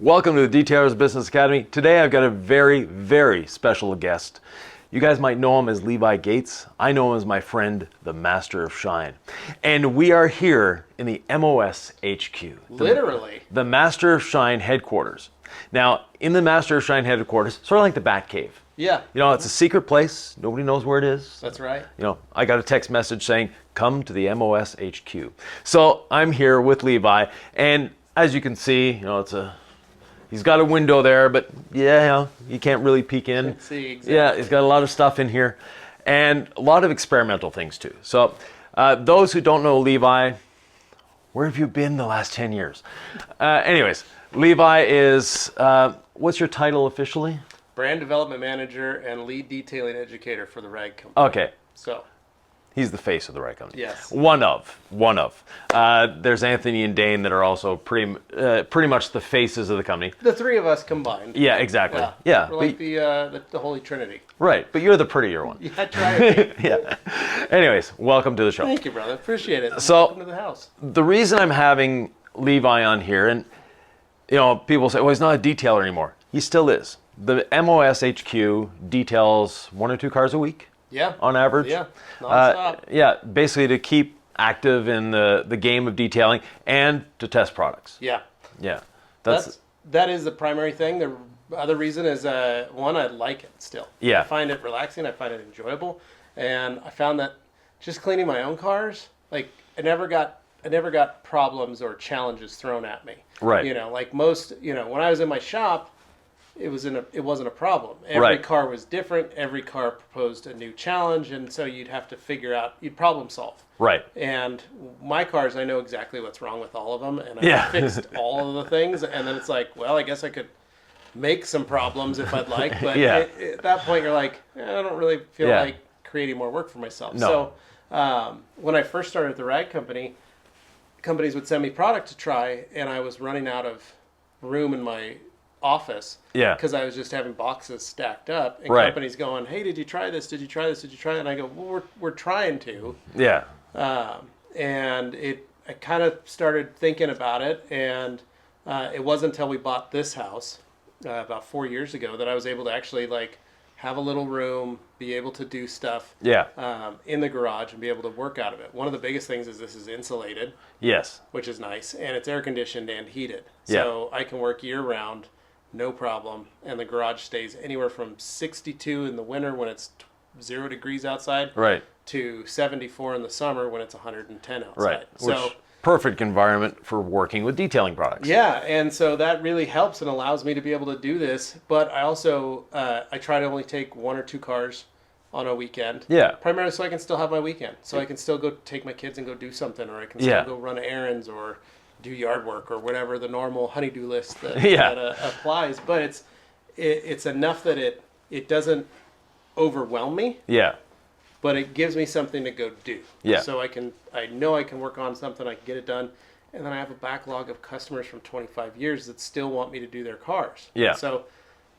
Welcome to the Detailers Business Academy. Today I've got a very, very special guest. You guys might know him as Levi Gates. I know him as my friend, the Master of Shine. And we are here in the MOS HQ. Literally. The Master of Shine headquarters. Now, in the Master of Shine headquarters, sort of like the Bat Cave. Yeah. You know, it's a secret place. Nobody knows where it is. That's right. You know, I got a text message saying, come to the MOS HQ. So I'm here with Levi, and as you can see, you know, he's got a window there, but yeah, you can't really peek in. Let's see, exactly. Yeah, he's got a lot of stuff in here, and a lot of experimental things too. So those who don't know Levi, where have you been the last 10 years? Anyways, Levi is, what's your title officially? Brand Development Manager and Lead Detailing Educator for the Rag Company. Okay. So. He's the face of the Rag Company. Yes. One of. There's Anthony and Dane that are also pretty much the faces of the company. The three of us combined. Yeah, exactly. Yeah. We're like the Holy Trinity. Right, but you're the prettier one. Yeah, I try it. Yeah. Anyways, welcome to the show. Thank you, brother. Appreciate it. So, welcome to the house. The reason I'm having Levi on here, and you know, people say, well, he's not a detailer anymore. He still is. The MOS HQ details 1 or 2 cars a week. Yeah. On average. Yeah. Non-stop. Yeah, basically to keep active in the game of detailing and to test products. Yeah. Yeah. That is the primary thing. The other reason is, one, I like it still. Yeah. I find it relaxing. I find it enjoyable. And I found that just cleaning my own cars, like I never got problems or challenges thrown at me. Right. You know, like most, you know, when I was in my shop, it wasn't a problem. Every Right. car was different. Every car proposed a new challenge, and so you'd have to figure out, you'd problem solve. Right. And my cars, I know exactly what's wrong with all of them, and Yeah. I fixed all of the things. And then it's like, well, I guess I could make some problems if I'd like, but Yeah. at that point, you're like, I don't really feel Yeah. like creating more work for myself. No. So when I first started at the Rag Company, companies would send me product to try, and I was running out of room in my office. Yeah. Because I was just having boxes stacked up, and Right. companies going, "Hey, did you try this? Did you try this? Did you try it?" And I go, "Well, we're trying to." Yeah. And I kind of started thinking about it, and it wasn't until we bought this house about 4 years ago that I was able to actually like have a little room, be able to do stuff Yeah. in the garage, and be able to work out of it. One of the biggest things is this is insulated, Yes. which is nice, and it's air conditioned and heated, Yeah. so I can work year round. No problem. And the garage stays anywhere from 62 in the winter when it's 0 degrees outside, Right. to 74 in the summer when it's 110 outside. Right. So Which perfect environment for working with detailing products. yeah, and so that really helps and allows me to be able to do this. But I also I try to only take 1 or 2 cars on a weekend. Yeah. Primarily so I can still have my weekend. So I can still go take my kids and go do something, or I can Yeah. still go run errands or do yard work or whatever the normal honey-do list that, Yeah. that applies. But it's enough that it doesn't overwhelm me, Yeah. but it gives me something to go do. Yeah. So I know I can work on something, I can get it done, and then I have a backlog of customers from 25 years that still want me to do their cars. Yeah. So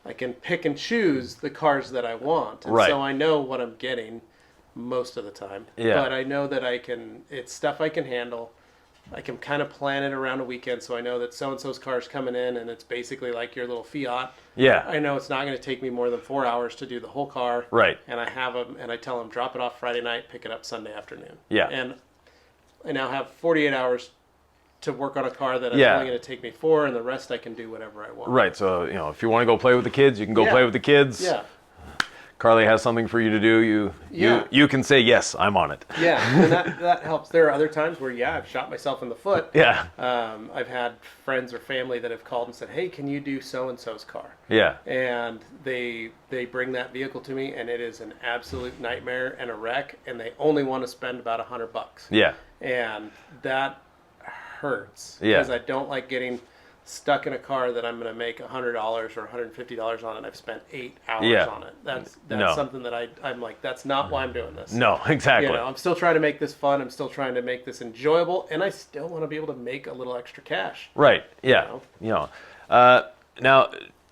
I can pick and choose the cars that I want. And Right. so I know what I'm getting most of the time. Yeah. But I know that it's stuff I can handle. I can kind of plan it around a weekend, so I know that so-and-so's car's coming in, and it's basically like your little Fiat. Yeah. I know it's not going to take me more than 4 hours to do the whole car. Right. And I have them, and I tell them, drop it off Friday night, pick it up Sunday afternoon. Yeah. And I now have 48 hours to work on a car that is Yeah. only going to take me 4, and the rest I can do whatever I want. Right. So, you know, if you want to go play with the kids, you can go Yeah. play with the kids. Yeah. Carly has something for you to do. You can say, yes, I'm on it. Yeah, and that helps. There are other times where, I've shot myself in the foot. Yeah. I've had friends or family that have called and said, hey, can you do so-and-so's car? Yeah. And they bring that vehicle to me, and it is an absolute nightmare and a wreck, and they only want to spend about $100. Yeah. And that hurts. Yeah. Because I don't like getting stuck in a car that I'm going to make $100 or $150 on, and I've spent 8 hours Yeah. on it. That's No. something that I'm like, that's not why I'm doing this. No, exactly. You know, I'm still trying to make this fun. I'm still trying to make this enjoyable, and I still want to be able to make a little extra cash. Right. Yeah. Now,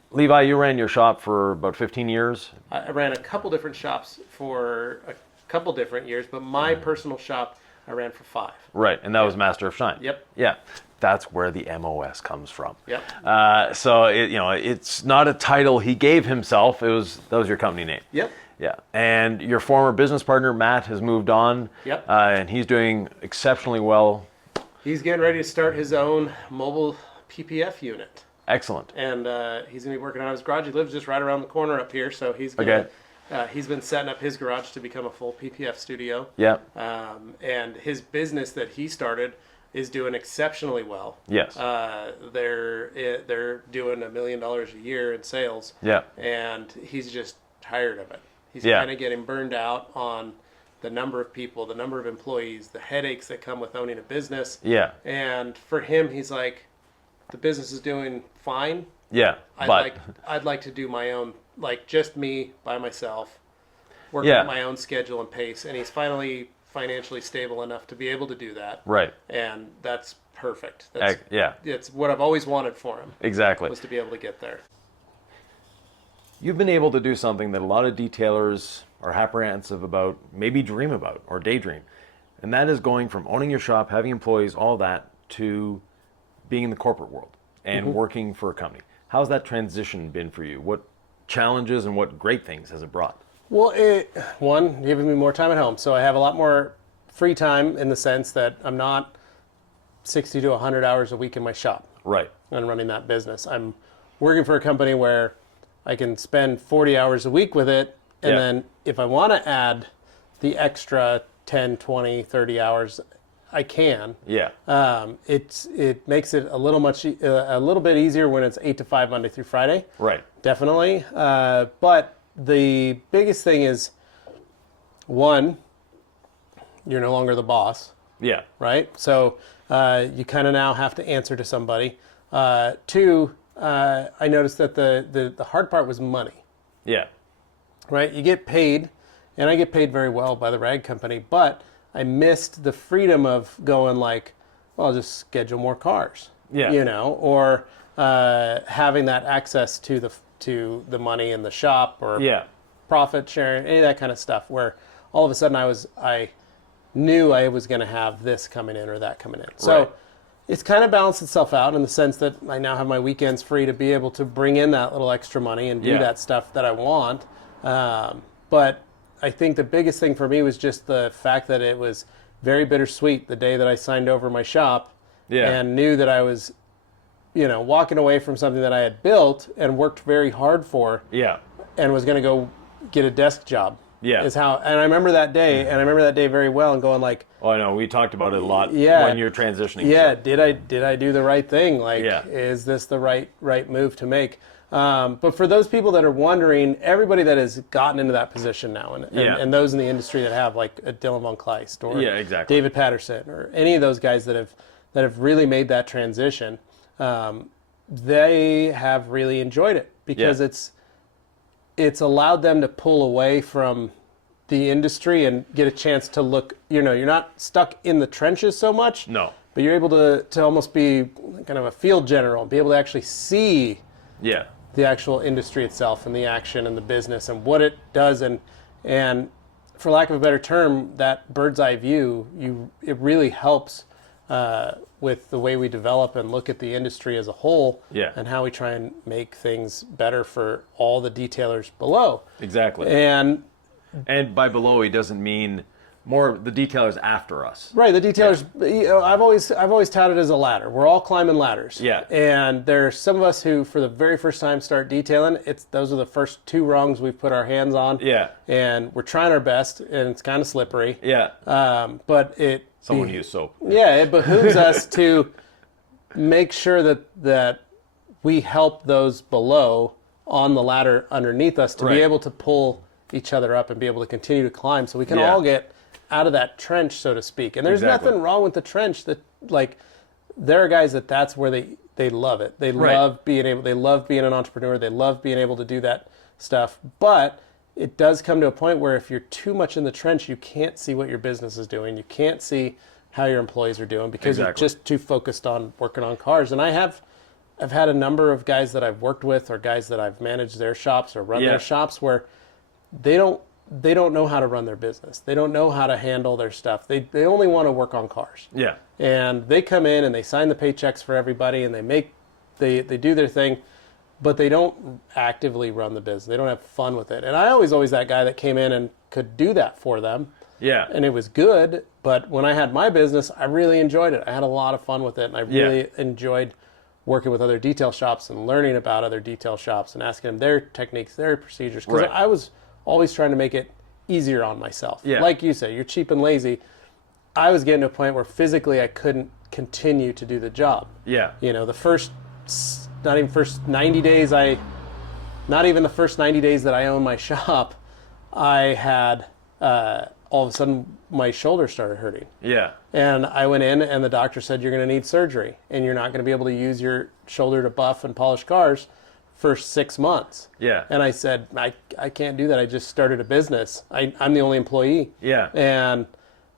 Levi, you ran your shop for about 15 years. I ran a couple different shops for a couple different years, but my personal shop, I ran for 5. Right, and that was Master of Shine. Yep. Yeah, that's where the MOS comes from. Yep. So it's not a title he gave himself. That was your company name. Yep. Yeah, and your former business partner Matt has moved on. Yep. And he's doing exceptionally well. He's getting ready to start his own mobile PPF unit. Excellent. And he's going to be working on his garage. He lives just right around the corner up here, so he's going to, he's been setting up his garage to become a full PPF studio. Yeah. And his business that he started is doing exceptionally well. Yes. They're doing $1 million a year in sales. Yeah. And he's just tired of it. He's Yeah. kind of getting burned out on the number of people, the number of employees, the headaches that come with owning a business. Yeah. And for him, he's like, the business is doing fine. Yeah. I'd like to do my own, like just me by myself, work at my own schedule and pace. And he's finally financially stable enough to be able to do that. Right. And that's perfect. It's what I've always wanted for him. Exactly. Was to be able to get there. You've been able to do something that a lot of detailers are apprehensive about, maybe dream about or daydream. And that is going from owning your shop, having employees, all that, to being in the corporate world and working for a company. How's that transition been for you? What challenges and what great things has it brought? Well, giving me more time at home. So I have a lot more free time in the sense that I'm not 60 to 100 hours a week in my shop. Right. And running that business. I'm working for a company where I can spend 40 hours a week with it. And then if I want to add the extra 10, 20, 30 hours, I can. Yeah. It makes it a little bit easier when it's 8 to 5 Monday through Friday. Right. Definitely. But the biggest thing is, one, you're no longer the boss. Yeah. Right? So you kind of now have to answer to somebody. Two, I noticed that the hard part was money. Yeah. Right? You get paid, and I get paid very well by the rag company, but I missed the freedom of going like, well, I'll just schedule more cars. Yeah. Or having that access to the money in the shop or profit sharing, any of that kind of stuff, where all of a sudden I knew I was going to have this coming in or that coming in. So it's kind of balanced itself out in the sense that I now have my weekends free to be able to bring in that little extra money and do that stuff that I want. But I think the biggest thing for me was just the fact that it was very bittersweet the day that I signed over my shop and knew that I was, walking away from something that I had built and worked very hard for and was going to go get a desk job. Yeah. And I remember that day, and I remember that day very well and going like, oh, I know, we talked about it a lot when you're transitioning. Yeah, did I do the right thing? Like, is this the right move to make? But for those people that are wondering, everybody that has gotten into that position now, and those in the industry that have, like a Dylan von Kleist or David Patterson or any of those guys that have really made that transition, they have really enjoyed it because it's allowed them to pull away from the industry and get a chance to look. You're not stuck in the trenches so much. No. But you're able to almost be kind of a field general and be able to actually see the actual industry itself and the action and the business and what it does. And for lack of a better term, that bird's eye view, it really helps with the way we develop and look at the industry as a whole and how we try and make things better for all the detailers below. Exactly. And by below, he doesn't mean more the detailers after us. Right, the detailers. I've always touted it as a ladder. We're all climbing ladders. Yeah. And there's some of us who, for the very first time, start detailing. Those are the first 2 rungs we've put our hands on. Yeah. And we're trying our best, and it's kind of slippery. Yeah. But someone use soap. Yeah, it behooves us to make sure that we help those below on the ladder underneath us to be able to pull each other up and be able to continue to climb, so we can all get out of that trench, so to speak. And there's nothing wrong with the trench. That, like, there are guys that's where they love it. They love being an entrepreneur. They love being able to do that stuff. But it does come to a point where if you're too much in the trench, you can't see what your business is doing. You can't see how your employees are doing because you're just too focused on working on cars. And I've had a number of guys that I've worked with or guys that I've managed their shops or run their shops where they don't know how to run their business. They don't know how to handle their stuff. They only want to work on cars. Yeah. And they come in and they sign the paychecks for everybody and they do their thing, but they don't actively run the business. They don't have fun with it. And I was always that guy that came in and could do that for them. Yeah. And it was good, but when I had my business, I really enjoyed it. I had a lot of fun with it, and I really enjoyed working with other detail shops and learning about other detail shops and asking them their techniques, their procedures, because I was always trying to make it easier on myself. Yeah. Like you said, you're cheap and lazy. I was getting to a point where physically I couldn't continue to do the job. Yeah. You know, not even the first 90 days that I owned my shop, I had all of a sudden my shoulder started hurting. Yeah. And I went in and the doctor said, you're going to need surgery and you're not going to be able to use your shoulder to buff and polish cars for 6 months. Yeah. And I said, I can't do that. I just started a business. I'm the only employee. Yeah. And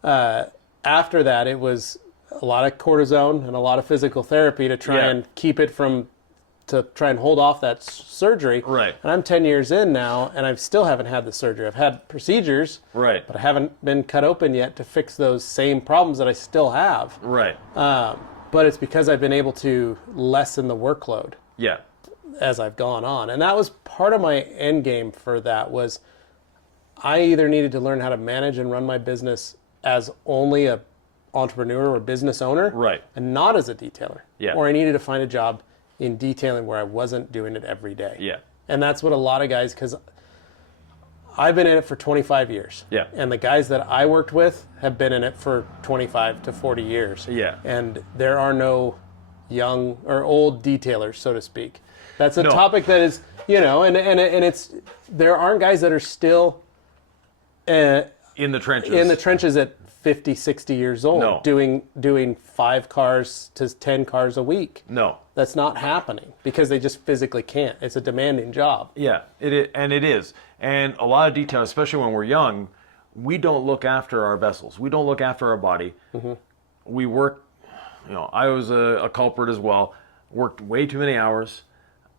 after that, it was a lot of cortisone and a lot of physical therapy to try and keep it to try and hold off that surgery. Right. And I'm 10 years in now, and I still haven't had the surgery. I've had procedures, Right. but I haven't been cut open yet to fix those same problems that I still have. Right. But it's because I've been able to lessen the workload Yeah. as I've gone on. And that was part of my end game for that was I either needed to learn how to manage and run my business as only a entrepreneur or business owner, Right. and not as a detailer. Yeah. Or I needed to find a job in detailing where I wasn't doing it every day. Yeah. And that's what a lot of guys, because I've been in it for 25 years. Yeah. And the guys that I worked with have been in it for 25 to 40 years. Yeah. And there are no young or old detailers, so to speak. That's a No. topic that is, and it's, there aren't guys that are still In the trenches. at 50, 60 years old No. doing 5 cars to 10 cars a week. No. That's not happening because they just physically can't. It's a demanding job. Yeah, it is. And a lot of detail, especially when we're young, we don't look after our vessels. We don't look after our body. Mm-hmm. We work, I was a culprit as well, worked way too many hours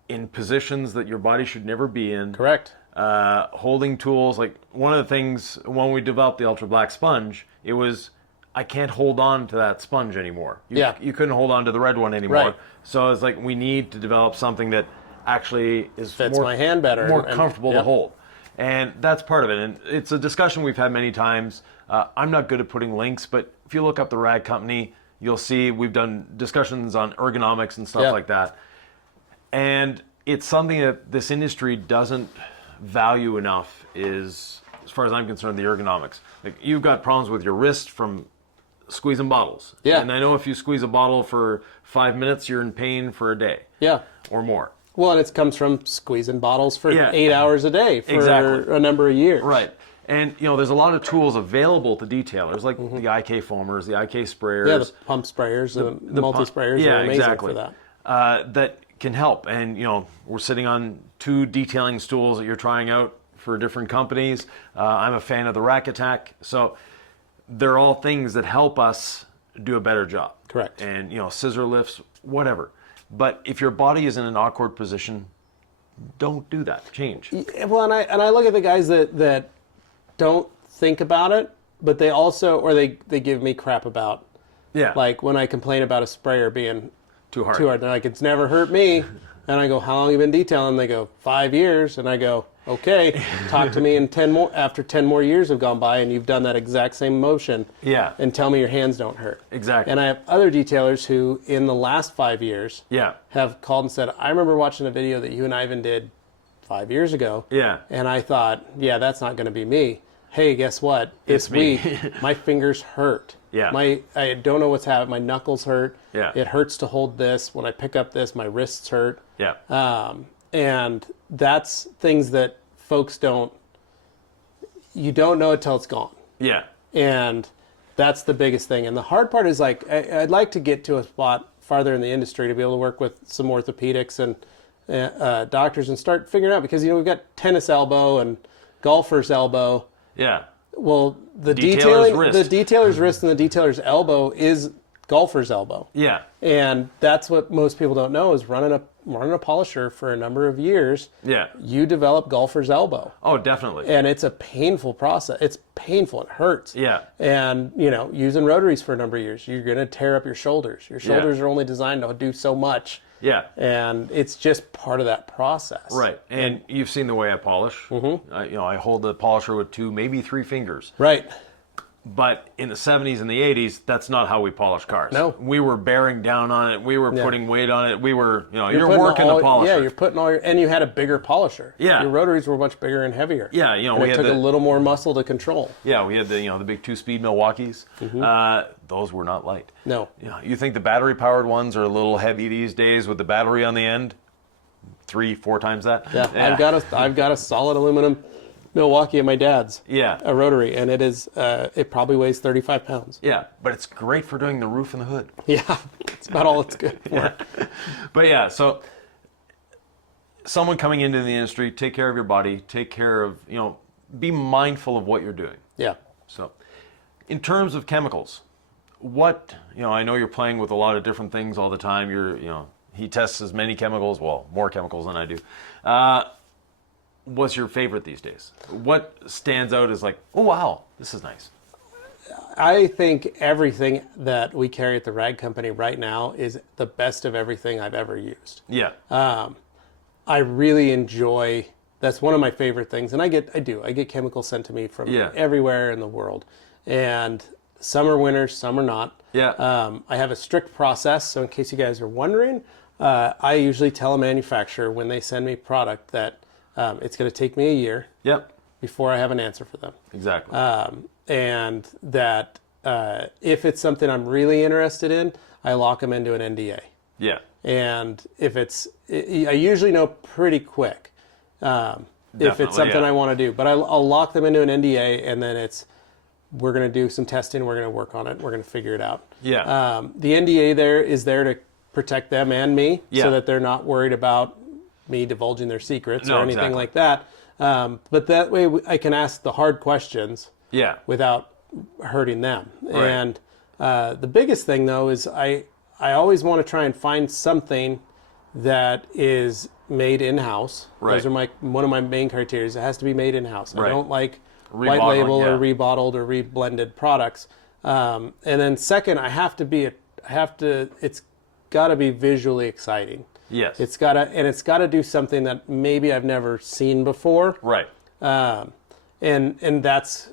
in positions that your body should never be in. Correct. Holding tools. Like one of the things when we developed the Ultra Black sponge, it was, I can't hold on to that sponge anymore. You couldn't hold on to the red one anymore. Right. So it's like we need to develop something that actually is Fits my hand better. more comfortable to hold. And that's part of it. And it's a discussion we've had many times. I'm not good at putting links, but if you look up the Rag Company, you'll see we've done discussions on ergonomics and stuff like that. And it's something that this industry doesn't value enough is, as far as I'm concerned, the ergonomics. Like you've got problems with your wrist from squeezing bottles. Yeah. And I know if you squeeze a bottle for 5 minutes, you're in pain for a day. Yeah. Or more. Well, and it comes from squeezing bottles for 8 hours a day for a number of years. Right. And, there's a lot of tools available to detailers, like the IK foamers, the IK sprayers. Yeah, the pump sprayers, the multi-sprayers are amazing for that. That can help. And, we're sitting on 2 detailing stools that you're trying out for different companies. I'm a fan of the Rack Attack. So they're all things that help us do a better job. Correct. And, scissor lifts, whatever. But if your body is in an awkward position, don't do that. Change. Well, and I look at the guys that don't think about it, but they also, or they give me crap about. Yeah. Like when I complain about a sprayer being too hard. They're like, it's never hurt me. And I go, how long have you been detailing? They go, 5 years. And I go, okay, talk to me in 10 more, after 10 more years have gone by and you've done that exact same motion. Yeah. And tell me your hands don't hurt. Exactly. And I have other detailers who, in the last 5 years, have called and said, I remember watching a video that you and Yvan did 5 years ago. Yeah. And I thought, yeah, that's not going to be me. Hey, guess what? It's me. My fingers hurt. Yeah. I don't know what's happening. My knuckles hurt. Yeah. It hurts to hold this. When I pick up this, my wrists hurt. Yeah. And that's things that folks you don't know it till it's gone. Yeah. And that's the biggest thing. And the hard part is like, I'd like to get to a spot farther in the industry to be able to work with some orthopedics and doctors and start figuring out, because, we've got tennis elbow and golfer's elbow. Yeah. Well, the Detailer's wrist. the detailer's wrist and the detailer's elbow is golfer's elbow. Yeah. And that's what most people don't know is running a polisher for a number of years. Yeah. You develop golfer's elbow. Oh, definitely. And it's a painful process. It's painful. It hurts. Yeah. And, using rotaries for a number of years, you're going to tear up your shoulders. Your shoulders are only designed to do so much. Yeah. And it's just part of that process. Right. And you've seen the way I polish. Mm-hmm. I hold the polisher with 2, maybe 3 fingers. Right. But in the 70s and the 80s, that's not how we polish cars. No. We were bearing down on it. We were putting weight on it. We were, you're working the polisher. Yeah, you're putting and you had a bigger polisher. Yeah. Your rotaries were much bigger and heavier. Yeah, and it took a little more muscle to control. Yeah, we had the big 2-speed Milwaukees. Mm-hmm. Those were not light. No. You think the battery-powered ones are a little heavy these days with the battery on the end? 3-4 times that? Yeah. I've got a solid aluminum Milwaukee at my dad's. Yeah. A rotary, and it probably weighs 35 pounds. Yeah, but it's great for doing the roof and the hood. Yeah, it's about all it's good for. Yeah. But yeah, so someone coming into the industry, take care of your body, take care of, be mindful of what you're doing. Yeah. So in terms of chemicals, what, I know you're playing with a lot of different things all the time. He tests as many chemicals, more chemicals than I do. What's your favorite these days? What stands out as like, oh wow, this is nice? I think everything that we carry at the rag company right now is the best of everything I've ever used. Yeah. I really enjoy, that's one of my favorite things. And I get chemicals sent to me from everywhere in the world. And some are winners, some are not. Yeah. I have a strict process. So in case you guys are wondering, I usually tell a manufacturer when they send me product that it's going to take me a year before I have an answer for them. Exactly. And that if it's something I'm really interested in, I lock them into an NDA. Yeah. And I usually know pretty quick if it's something I want to do. But I'll lock them into an NDA, and then we're going to do some testing, we're going to work on it, we're going to figure it out. Yeah. The NDA is there to protect them and me so that they're not worried about me divulging their secrets or anything like that. But that way I can ask the hard questions without hurting them. Right. And the biggest thing though is I always want to try and find something that is made in-house. Right. Those are one of my main criteria. It has to be made in-house. Right. I don't like white label or rebottled or reblended products. And then second, it's got to be visually exciting. Yes. It's got to do something that maybe I've never seen before. Right. And that's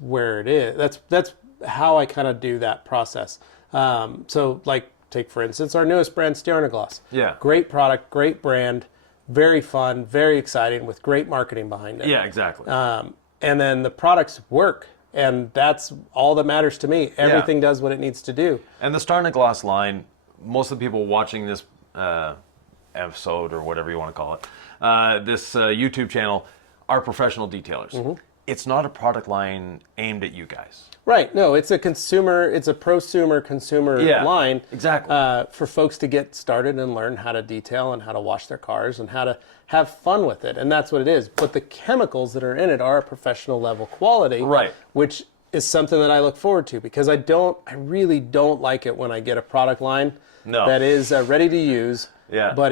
where it is. That's how I kind of do that process. So like take for instance our newest brand, Stjarnaglas. Yeah. Great product, great brand, very fun, very exciting with great marketing behind it. Yeah, exactly. And then the products work. And that's all that matters to me. Everything does what it needs to do. And the Stjarnaglas line, most of the people watching this episode or whatever you want to call it, this YouTube channel, are professional detailers. Mm-hmm. It's not a product line aimed at you guys. Right. No, it's a prosumer consumer line. Exactly. For folks to get started and learn how to detail and how to wash their cars and how to have fun with it. And that's what it is. But the chemicals that are in it are a professional level quality. Right. Which is something that I look forward to because I really don't like it when I get a product line that is ready to use, but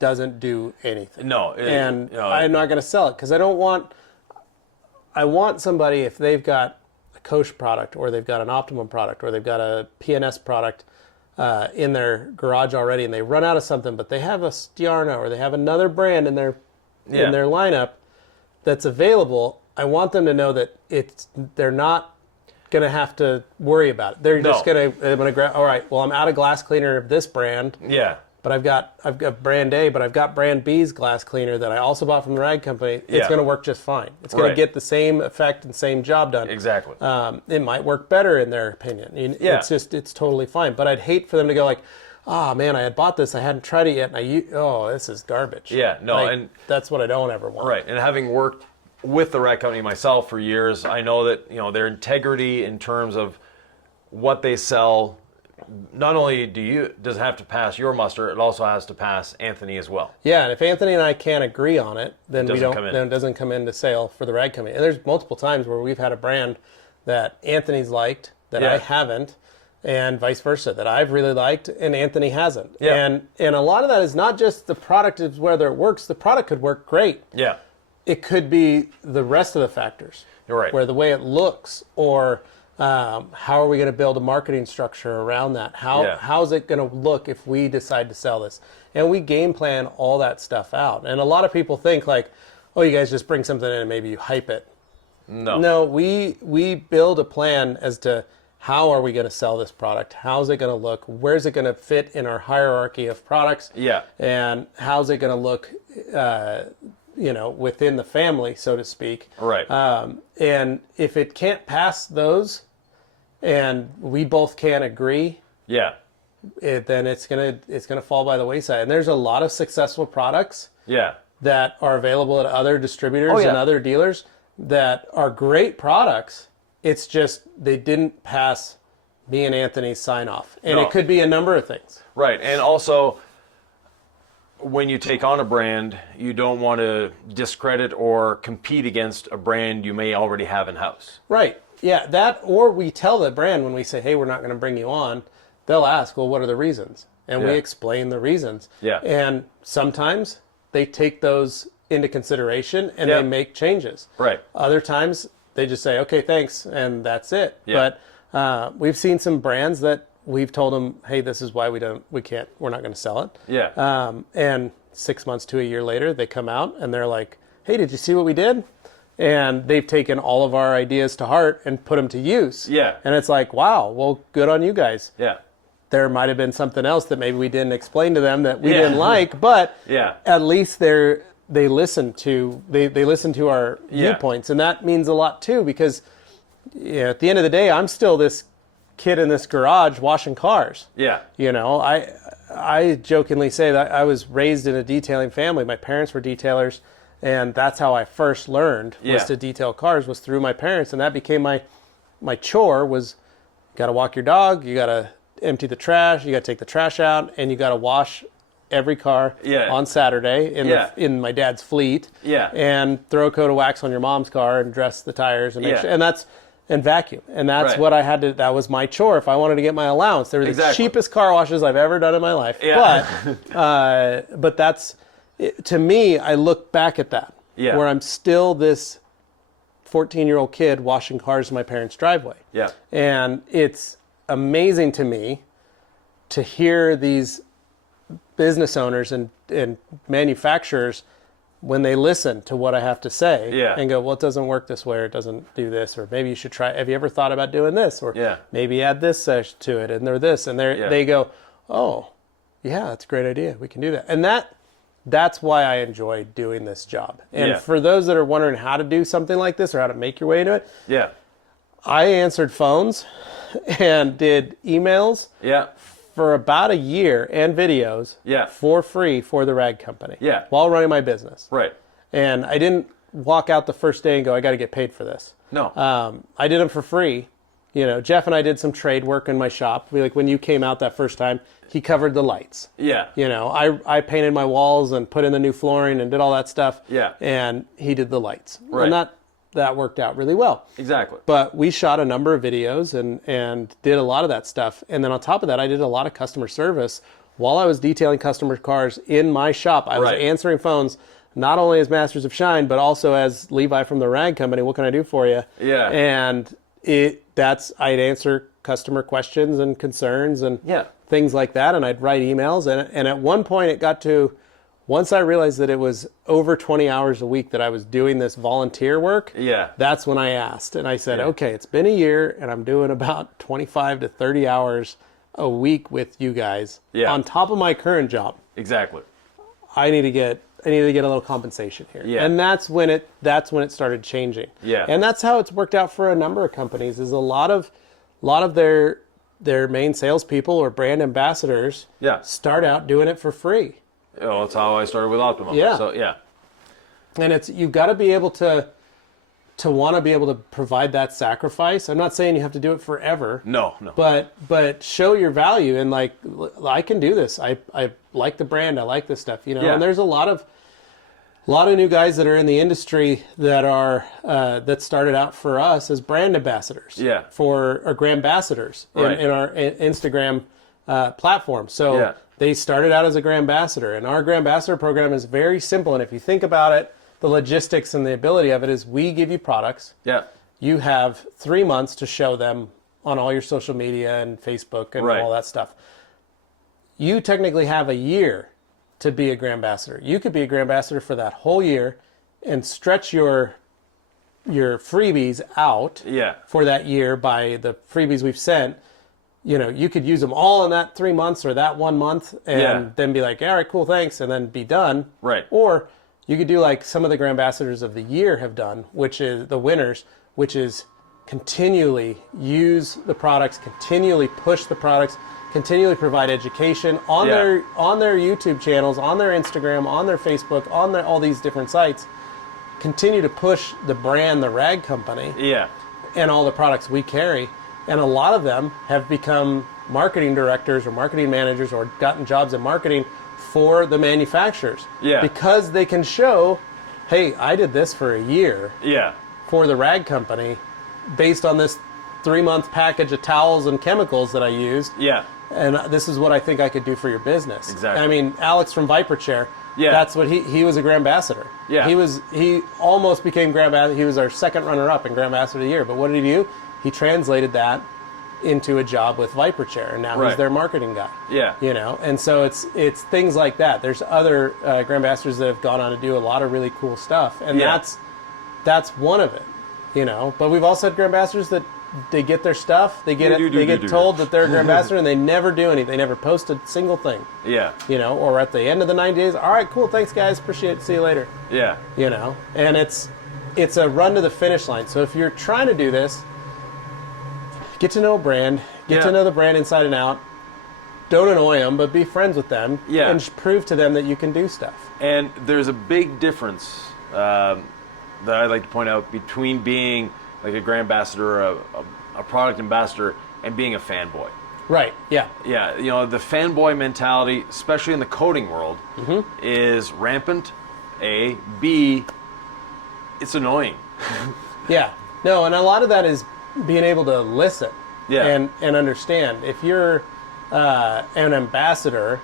doesn't do anything. No. I'm not going to sell it because I want somebody, if they've got a Koch product or they've got an Optimum product or they've got a P&S product in their garage already and they run out of something, but they have a Stjarna or they have another brand in their lineup that's available, I want them to know that they're not going to have to worry about it. They're just going to grab, all right, well, I'm out of glass cleaner of this brand. Yeah. But I've got brand A, but I've got brand B's glass cleaner that I also bought from the rag company. It's going to work just fine. It's going to get the same effect and same job done. Exactly. It might work better in their opinion. It's totally fine. But I'd hate for them to go like, man, I had bought this, I hadn't tried it yet, and this is garbage. Yeah, no, and that's what I don't ever want. Right, and having worked with the rag company myself for years, I know that their integrity in terms of what they sell. Not only does it have to pass your muster, it also has to pass Anthony as well. Yeah, and if Anthony and I can't agree on it, then it doesn't come into sale for the rag company. And there's multiple times where we've had a brand that Anthony's liked that I haven't, and vice versa, that I've really liked and Anthony hasn't. Yeah. And a lot of that is not just the product is whether it works. The product could work great. Yeah. It could be the rest of the factors. You're right. Where the way it looks, or how are we going to build a marketing structure around that? How's it going to look if we decide to sell this? And we game plan all that stuff out. And a lot of people think like, oh, you guys just bring something in and maybe you hype it. No, we build a plan as to how are we going to sell this product? How's it going to look? Where's it going to fit in our hierarchy of products? Yeah. And how's it going to look, within the family, so to speak? Right. And if it can't pass those, and we both can't agree, Yeah. then it's gonna fall by the wayside. And there's a lot of successful products Yeah. that are available at other distributors Oh, yeah. and other dealers that are great products. It's just they didn't pass me and Anthony's sign off. And No. it could be a number of things. Right. And also, when you take on a brand, you don't want to discredit or compete against a brand you may already have in-house. Right. Yeah, that, or we tell the brand when we say, hey, we're not going to bring you on, they'll ask, well, what are the reasons? And we Yeah. explain the reasons. Yeah. And sometimes they take those into consideration and Yeah. they make changes. Right. Other times they just say, okay, thanks, and that's it. Yeah. But we've seen some brands that we've told them, hey, this is why we're not going to sell it. Yeah. And 6 months to a year later, they come out and they're like, hey, did you see what we did? And they've taken all of our ideas to heart and put them to use. Yeah. And it's like, wow, well, good on you guys. Yeah. There might have been something else that maybe we didn't explain to them that we Yeah. didn't like, but Yeah. at least they listen to our Yeah. viewpoints, and that means a lot too, because at the end of the day, I'm still this kid in this garage washing cars. Yeah. I jokingly say that I was raised in a detailing family. My parents were detailers, and that's how I first learned was Yeah. to detail cars, was through my parents, and that became my chore. Was got to walk your dog, you got to empty the trash, you got to take the trash out, and you got to wash every car Yeah. on Saturday Yeah. in my dad's fleet. Yeah. And throw a coat of wax on your mom's car and dress the tires and make Yeah. sure, and vacuum. And that's Right. what I had to, that was my chore if I wanted to get my allowance. They were the Exactly. cheapest car washes I've ever done in my life. Yeah. But that's, to me, I look back at that, Yeah. where I'm still this 14-year-old kid washing cars in my parents' driveway. Yeah. And it's amazing to me to hear these business owners and manufacturers, when they listen to what I have to say, Yeah. and go, well, it doesn't work this way, or it doesn't do this, or maybe you should try, have you ever thought about doing this? Or Yeah. maybe add this to it, and they're this, and Yeah. they go, oh, yeah, that's a great idea. We can do that. And that's why I enjoy doing this job. And Yeah. for those that are wondering how to do something like this or how to make your way into it, Yeah. I answered phones and did emails Yeah. for about a year and videos Yeah. for free for the rag company, Yeah. while running my business. Right. And I didn't walk out the first day and go, I got to get paid for this. No. I did them for free. Jeff and I did some trade work in my shop. When you came out that first time, he covered the lights. Yeah. I painted my walls and put in the new flooring and did all that stuff. Yeah. And he did the lights. Right. And that worked out really well. Exactly. But we shot a number of videos and did a lot of that stuff. And then on top of that, I did a lot of customer service while I was detailing customer cars in my shop. I was Right. answering phones, not only as Masters of Shine, but also as Levi from the Rag Company. What can I do for you? Yeah. And I'd answer customer questions and concerns and Yeah. things like that. And I'd write emails. And at one point it got to, once I realized that it was over 20 hours a week that I was doing this volunteer work, Yeah. that's when I asked. And I said, Yeah. okay, it's been a year and I'm doing about 25 to 30 hours a week with you guys Yeah. on top of my current job. Exactly. I need to get a little compensation here. Yeah. And that's when it started changing. Yeah. And that's how it's worked out for a number of companies, is a lot of their main salespeople or brand ambassadors Yeah. start out doing it for free. Oh, that's how I started with Optimum. Yeah. So yeah. And you've got to be able to want to be able to provide that sacrifice. I'm not saying you have to do it forever. No. No. But show your value and like, I can do this. I like the brand. I like this stuff, Yeah. And there's a lot of A lot of new guys that are in the industry that are that started out for us as brand ambassadors. Yeah. Or brand ambassadors Right. in our Instagram platform. So Yeah. they started out as a brand ambassador, and our brand ambassador program is very simple. And if you think about it, the logistics and the ability of it is we give you products. Yeah. You have 3 months to show them on all your social media and Facebook and Right. all that stuff. You technically have a year to be a brand ambassador. You could be a brand ambassador for that whole year and stretch your freebies out Yeah. for that year by the freebies we've sent. You know, you could use them all in that 3 months or that 1 month and Yeah. then be like, all right, cool, thanks, and then be done. Right. Or you could do like some of the brand ambassadors of the year have done, which is the winners, which is continually use the products, continually push the products, continually provide education on Yeah. their YouTube channels, on their Instagram, on their Facebook, on all these different sites. Continue to push the brand, the rag company, Yeah. and all the products we carry. And a lot of them have become marketing directors or marketing managers or gotten jobs in marketing for the manufacturers. Yeah. Because they can show, hey, I did this for a year Yeah. for the rag company based on this 3-month package of towels and chemicals that I used. Yeah. And this is what I think I could do for your business. Exactly. I mean, Alex from Viper Chair, Yeah. that's what he was a Grand Ambassador. Yeah. He almost became Grand Ambassador. He was our second runner-up in Grand Ambassador of the Year. But what did he do? He translated that into a job with Viper Chair, and now Right. he's their marketing guy. Yeah. You know, and so it's things like that. There's other Grand Ambassadors that have gone on to do a lot of really cool stuff, and Yeah. that's one of it. You know, but we've also had Grand Ambassadors that they get their stuff, they get told that they're a Grand Ambassador, and they never do anything. They never post a single thing. Yeah. You know, or at the end of the 90 days, all right, cool, thanks guys, appreciate it, see you later. Yeah. You know, and it's a run to the finish line. So if you're trying to do this, get to know a brand, get Yeah. to know the brand inside and out. Don't annoy them, but be friends with them, Yeah. and prove to them that you can do stuff. And there's a big difference that I'd like to point out between being like a brand ambassador or a product ambassador and being a fanboy. Right, yeah. Yeah, you know, the fanboy mentality, especially in the coding world, is rampant. A. B. It's annoying. Yeah. No, and a lot of that is being able to listen Yeah. and understand. If you're an ambassador,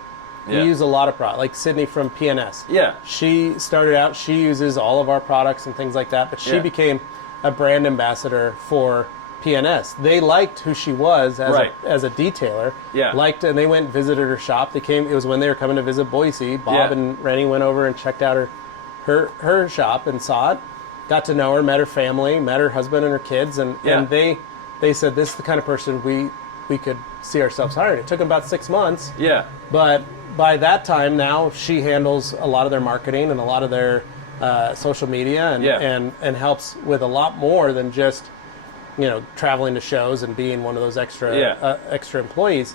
Yeah. you use a lot of products, like Sydney from P&S. Yeah. She started out, she uses all of our products and things like that, but she Yeah. became a brand ambassador for P&S. They liked who she was as, Right. as a detailer. Yeah. Liked, and they went and visited her shop. It was when they were coming to visit Boise. Bob Yeah. and Rennie went over and checked out her shop and saw it. Got to know her, met her family, met her husband and her kids, and Yeah. they said this is the kind of person we could see ourselves hiring. It took them about 6 months. Yeah. But by that time now, she handles a lot of their marketing and a lot of their social media and, Yeah. and helps with a lot more than just, you know, traveling to shows and being one of those extra Yeah. extra employees.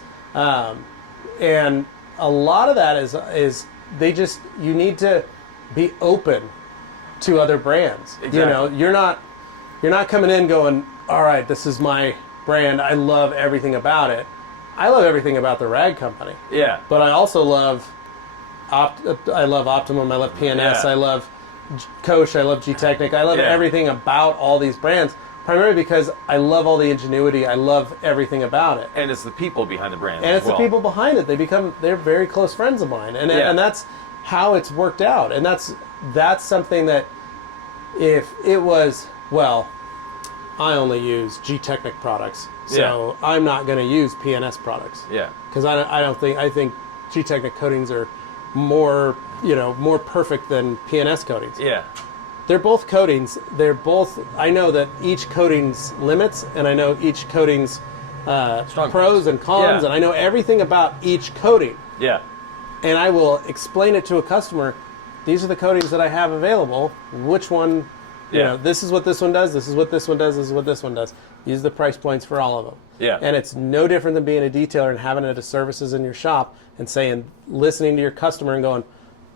And a lot of that is you need to be open to other brands. Exactly. You know, you're not coming in going, all right, this is my brand. I love everything about it. I love everything about the rag company. Yeah. But I also love I love Optimum, I love P&S, Yeah. I love Koch, I love G-Technic, I love Yeah. everything about all these brands, primarily because I love all the ingenuity, I love everything about it. And it's the people behind the brand. And as it's well. the people behind it. They're very close friends of mine. And Yeah. and that's how it's worked out. And that's something that if it was, well, I only use G-Technic products, so I'm not going to use P&S products. Yeah. Because I think G-Technic coatings are more perfect than P&S coatings. Yeah. They're both coatings. I know that each coating's limits, and I know each coating's Strong pros points. and cons, Yeah. and I know everything about each coating. Yeah. And I will explain it to a customer. These are the coatings that I have available. Which one, Yeah. this is what this one does, this is what this one does, this is what this one does. These are the price points for all of them. Yeah. And it's no different than being a detailer and having it as services in your shop and listening to your customer and going,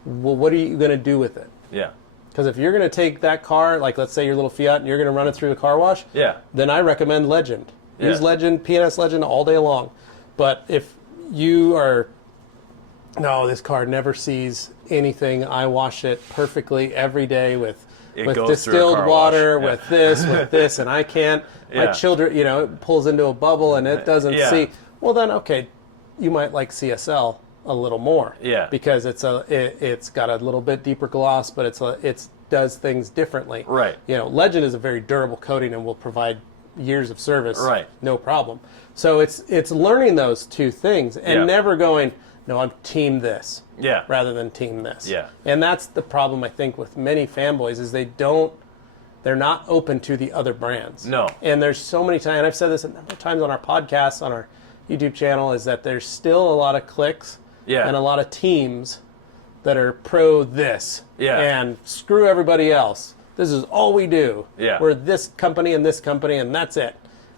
well, what are you going to do with it? Yeah. Because if you're going to take that car, like let's say your little Fiat, and you're going to run it through the car wash, Yeah. then I recommend Legend. Use Yeah. Legend, P&S Legend all day long. But if you are, no, this car never sees anything. I wash it perfectly every day with goes through a distilled car water, wash. with this, and I can't. My Yeah. children, it pulls into a bubble and it doesn't Yeah. see. Well, then, okay, you might like CSL a little more. Yeah. Because it's got a little bit deeper gloss, but it does things differently. Right. Legend is a very durable coating and will provide years of service. Right. No problem. So it's learning those two things and Yeah. never going, no, I'm team this. Yeah. Rather than team this. Yeah. And that's the problem I think with many fanboys is they're not open to the other brands. No. And there's so many times, and I've said this a number of times on our podcasts, on our YouTube channel, is that there's still a lot of cliques Yeah. and a lot of teams that are pro this. Yeah. And screw everybody else. This is all we do. Yeah. We're this company, and that's it.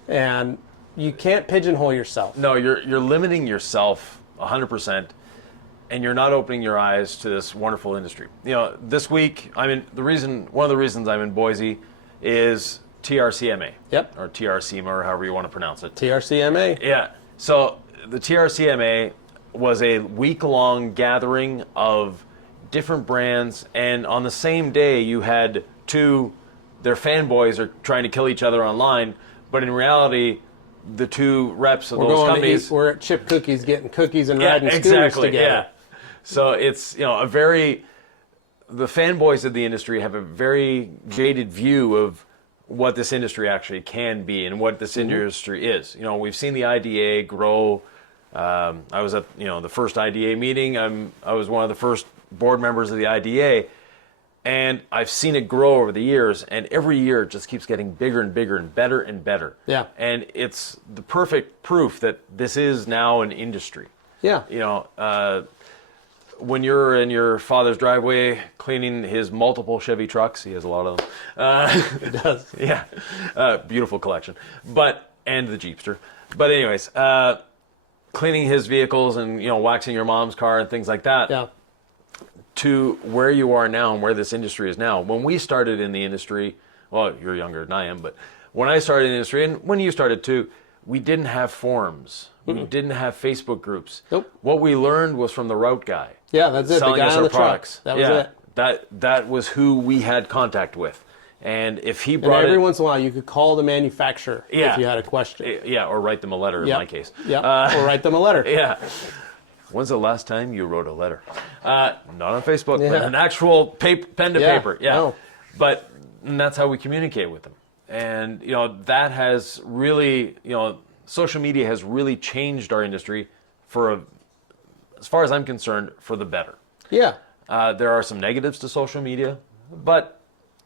And you can't pigeonhole yourself. No, you're limiting yourself 100%, and you're not opening your eyes to this wonderful industry. This week, one of the reasons I'm in Boise is TRCMA. Yep. Or TRCMA, or however you want to pronounce it. TRCMA. Yeah. So the TRCMA was a week-long gathering of different brands, and on the same day you had their fanboys are trying to kill each other online, but in reality, the two reps of those companies. We're at Chip Cookies getting cookies and riding scooters together. Yeah. So it's the fanboys of the industry have a very jaded view of what this industry actually can be and what this industry is. We've seen the IDA grow. I was at the first IDA meeting. I was one of the first board members of the IDA, and I've seen it grow over the years. And every year it just keeps getting bigger and bigger and better and better. Yeah. And it's the perfect proof that this is now an industry. Yeah. When you're in your father's driveway cleaning his multiple Chevy trucks, he has a lot of them. It does. Yeah, beautiful collection. And the Jeepster. But anyways, cleaning his vehicles and waxing your mom's car and things like that. Yeah. To where you are now and where this industry is now. When we started in the industry, well, you're younger than I am, but when I started in the industry, and when you started too, we didn't have forums. We didn't have Facebook groups. Nope. What we learned was from the route guy. Yeah, that's it. The Selling guy us on our the products. truck. That was it. That was who we had contact with. And if he And brought every once in a while, you could call the manufacturer if you had a question. Yeah, or write them a letter in my case. Yeah, or write them a letter. Yeah. When's the last time you wrote a letter? Not on Facebook, but an actual pen to paper. Yeah. No. But that's how we communicate with them. And, that has really, social media has really changed our industry as far as I'm concerned, for the better. Yeah. There are some negatives to social media, but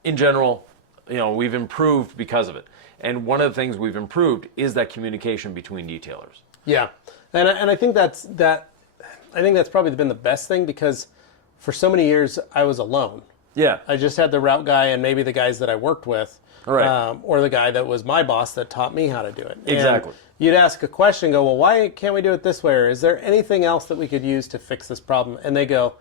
in general, we've improved because of it. And one of the things we've improved is that communication between detailers. Yeah. And I think that's probably been the best thing, because for so many years I was alone. Yeah. I just had the route guy and maybe the guys that I worked with, Right. or the guy that was my boss that taught me how to do it. Exactly. And you'd ask a question, go, well, why can't we do it this way? Or is there anything else that we could use to fix this problem? And they go,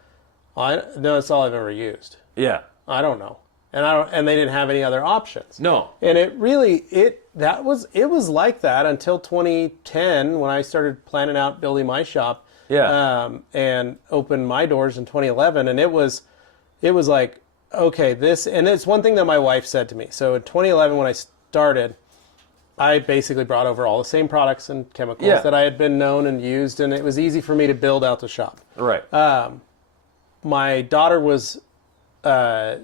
no, that's all I've ever used. Yeah. I don't know. And they didn't have any other options. No. And it was like that until 2010, when I started planning out building my shop. Yeah. And opened my doors in 2011, and it was like, okay, and it's one thing that my wife said to me. So in 2011, when I started, I basically brought over all the same products and chemicals that I had been known and used, and it was easy for me to build out the shop. Right. My daughter was,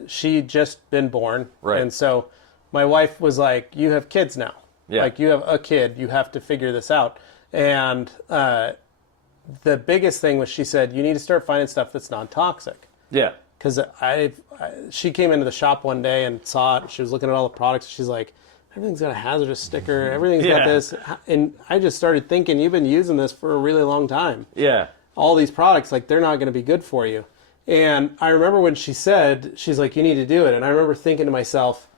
she'd just been born. Right. And so my wife was like, you have kids now. Yeah. Like, you have a kid, you have to figure this out. And the biggest thing was, she said, you need to start finding stuff that's non-toxic. Yeah. Because she came into the shop one day and saw it. She was looking at all the products. She's like, everything's got a hazardous sticker. Everything's got this. And I just started thinking, you've been using this for a really long time. Yeah. All these products, like, they're not going to be good for you. And I remember when she said, she's like, you need to do it. And I remember thinking to myself,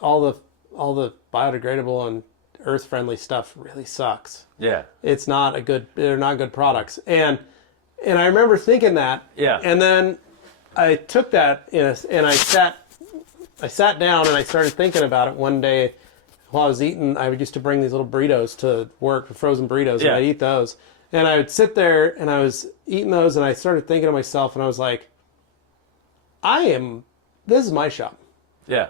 all the biodegradable and earth-friendly stuff really sucks. Yeah. They're not good products. And I remember thinking that. Yeah. And then I took that and I sat down and I started thinking about it one day while I was eating. I used to bring these little burritos to work, frozen burritos, and I'd eat those. And I would sit there and I was eating those and I started thinking to myself and I was like, this is my shop. Yeah.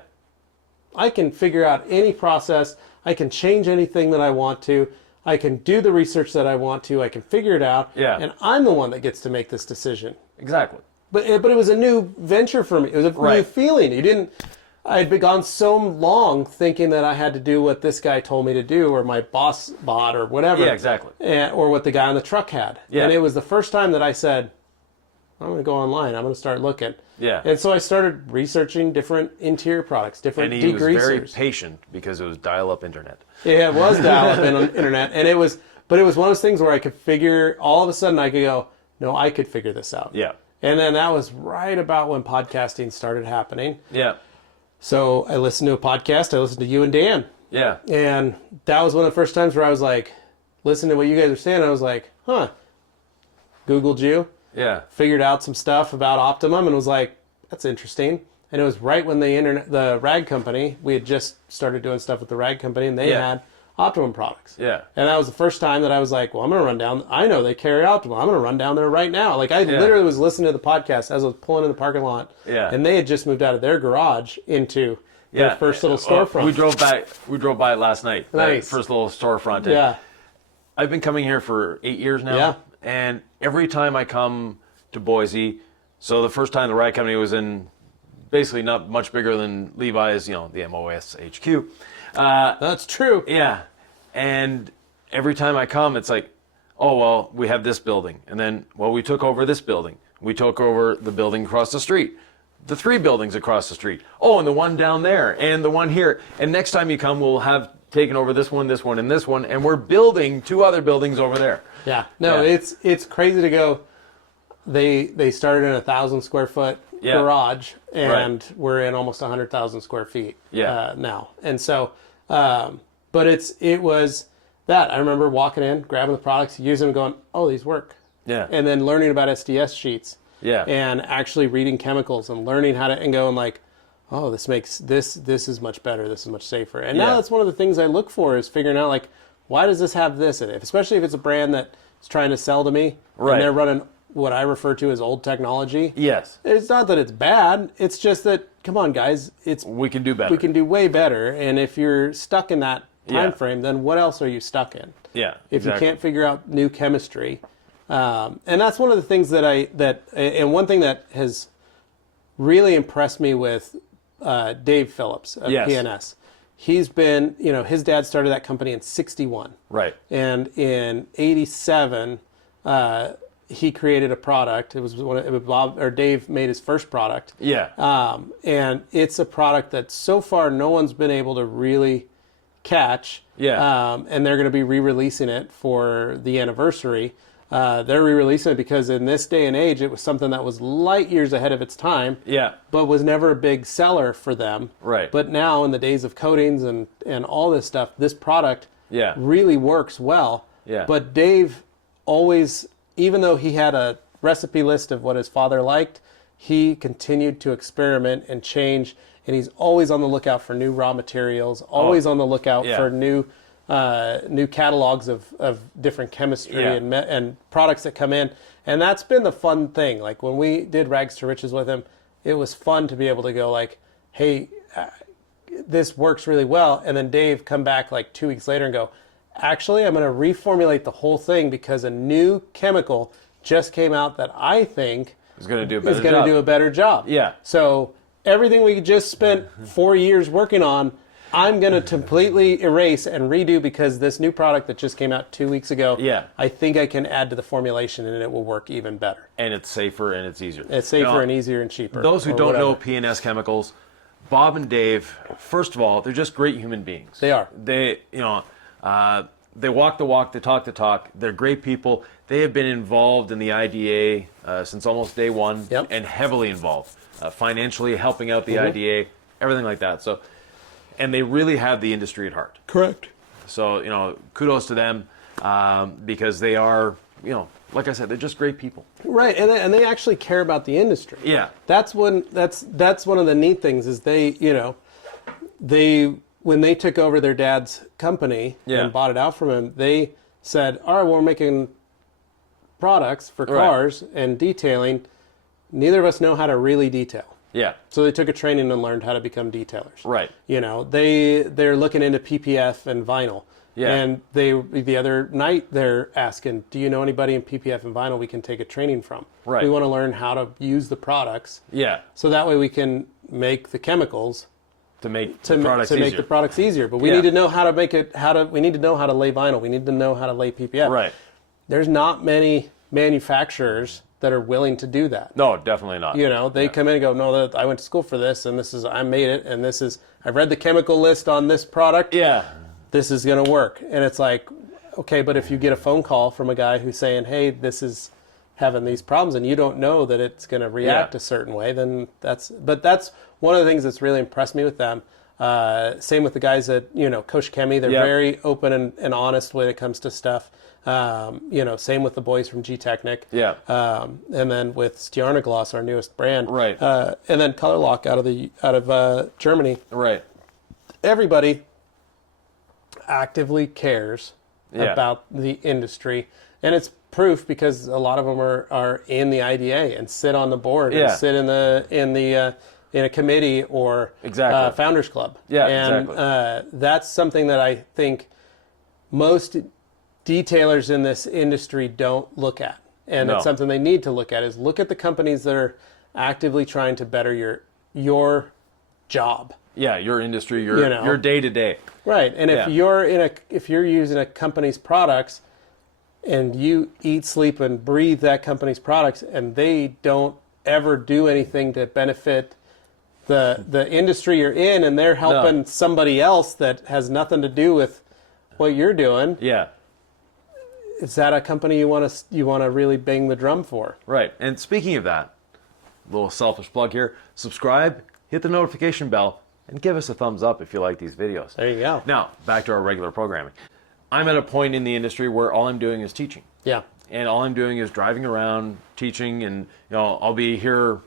I can figure out any process. I can change anything that I want to. I can do the research that I want to. I can figure it out. Yeah. And I'm the one that gets to make this decision. Exactly. But it was a new venture for me. It was a new feeling. I had been gone so long thinking that I had to do what this guy told me to do, or my boss bought, or whatever. Yeah, exactly. Or what the guy on the truck had. Yeah. And it was the first time that I said, I'm going to go online. I'm going to start looking. Yeah. And so I started researching different interior products, different degreasers. And he was very patient because it was dial-up internet. Yeah, it was dial-up internet. And it was one of those things where I could figure, all of a sudden I could go, no, I could figure this out. Yeah. And then that was right about when podcasting started happening. Yeah. So I listened to a podcast. I listened to you and Dan. Yeah. And that was one of the first times where I was like, listening to what you guys are saying, I was like, Googled you. Yeah. Figured out some stuff about Optimum and was like, that's interesting. And it was right when the rag company, we had just started doing stuff with the rag company and they had Optimum products. Yeah. And that was the first time that I was like, well, I'm going to run down. I know they carry Optimum. I'm going to run down there right now. Like I literally was listening to the podcast as I was pulling in the parking lot. Yeah. And they had just moved out of their garage into their first little storefront. We drove by it last night. Nice. First little storefront. Yeah. I've been coming here for 8 years now. Yeah. And every time I come to Boise, so the first time the rag company was in basically not much bigger than Levi's, the MOS HQ. That's true. Yeah. And every time I come, it's like, oh, well, we have this building. And then, well, we took over this building. We took over the building across the street. The 3 buildings across the street. Oh, and the one down there and the one here. And next time you come, we'll have taken over this one, and this one. And we're building 2 other buildings over there. Yeah. No, it's crazy to go. They started in 1,000 square foot garage, and we're in almost 100,000 square feet now. And so, but it was that. I remember walking in, grabbing the products, using them, going, oh, these work. Yeah. And then learning about SDS sheets. Yeah. And actually reading chemicals and learning how to, and going like, oh, this makes, this is much better. This is much safer. And now that's one of the things I look for is figuring out like, why does this have this in it? Especially if it's a brand that is trying to sell to me and they're running what I refer to as old technology. Yes. It's not that it's bad. It's just that, come on, guys, we can do better. We can do way better. And if you're stuck in that time frame, then what else are you stuck in? Yeah. If you can't figure out new chemistry. And that's one of the things and one thing that has really impressed me with Dave Phillips of P&S. He's been, his dad started that company in 1961. Right. And in 1987, he created a product. It was Dave made his first product. Yeah. And it's a product that so far no one's been able to really catch. Yeah. And they're going to be re-releasing it for the anniversary. They're re-releasing it because in this day and age, it was something that was light years ahead of its time. Yeah. But was never a big seller for them. Right. But now in the days of coatings and all this stuff, this product really works well. Yeah. But Dave always, even though he had a recipe list of what his father liked, he continued to experiment and change. And he's always on the lookout for new raw materials, always on the lookout for new catalogs of different chemistry and products that come in. And that's been the fun thing. Like when we did Rags to Riches with him, it was fun to be able to go like, hey, this works really well. And then Dave come back like 2 weeks later and go, actually, I'm going to reformulate the whole thing because a new chemical just came out that I think is going to do a better job. Yeah. So everything we just spent 4 years working on, I'm going to completely erase and redo because this new product that just came out 2 weeks ago, I think I can add to the formulation and it will work even better. And it's safer and it's easier. It's safer and easier and cheaper. Those who don't know P&S Chemicals, Bob and Dave, first of all, they're just great human beings. They are. They walk the walk, they talk the talk. They're great people. They have been involved in the IDA since almost day one and heavily involved, financially helping out the IDA, everything like that. So, and they really have the industry at heart. Correct. So, kudos to them because they are, like I said, they're just great people. Right, and they actually care about the industry. Yeah. That's one of the neat things is when they took over their dad's company and bought it out from him, they said, all right, well, we're making products for cars and detailing, neither of us know how to really detail. Yeah. So they took a training and learned how to become detailers. Right. You know, they're looking into PPF and vinyl. Yeah. And the other night they're asking, do you know anybody in PPF and vinyl we can take a training from? Right. We want to learn how to use the products. Yeah. So that way we can make the chemicals To make the products make easier. the products easier. But we need to know how to make it. We need to know how to lay vinyl. We need to know how to lay PPF. Right. There's not many manufacturers that are willing to do that. No, definitely not. You know, they come in and go, no, I went to school for this, and I made it, and I read the chemical list on this product. Yeah. This is going to work. And it's like, okay, but if you get a phone call from a guy who's saying, hey, this is having these problems, and you don't know that it's going to react a certain way, then that's one of the things that's really impressed me with them. Same with the guys at, Coach Chemi. They're very open and honest when it comes to stuff. Same with the boys from G-Technic. Yeah. And then with Stjarnaglas, our newest brand. Right. And then Color Lock out of Germany. Right. Everybody actively cares about the industry, and it's proof because a lot of them are in the IDA and sit on the board and sit in a committee or Founders Club. Yeah, and exactly. That's something that I think most detailers in this industry don't look at, and it's something they need to look at. Is look at the companies that are actively trying to better your job. Yeah, your industry, your day to day. Right, and if you're using a company's products, and you eat, sleep, and breathe that company's products, and they don't ever do anything to benefit the industry you're in, and they're helping somebody else that has nothing to do with what you're doing. Yeah. Is that a company you want to really bang the drum for? Right. And speaking of that, little selfish plug here, subscribe, hit the notification bell, and give us a thumbs up if you like these videos. There you go. Now, back to our regular programming. I'm at a point in the industry where all I'm doing is teaching. Yeah. And all I'm doing is driving around, teaching, and I'll be here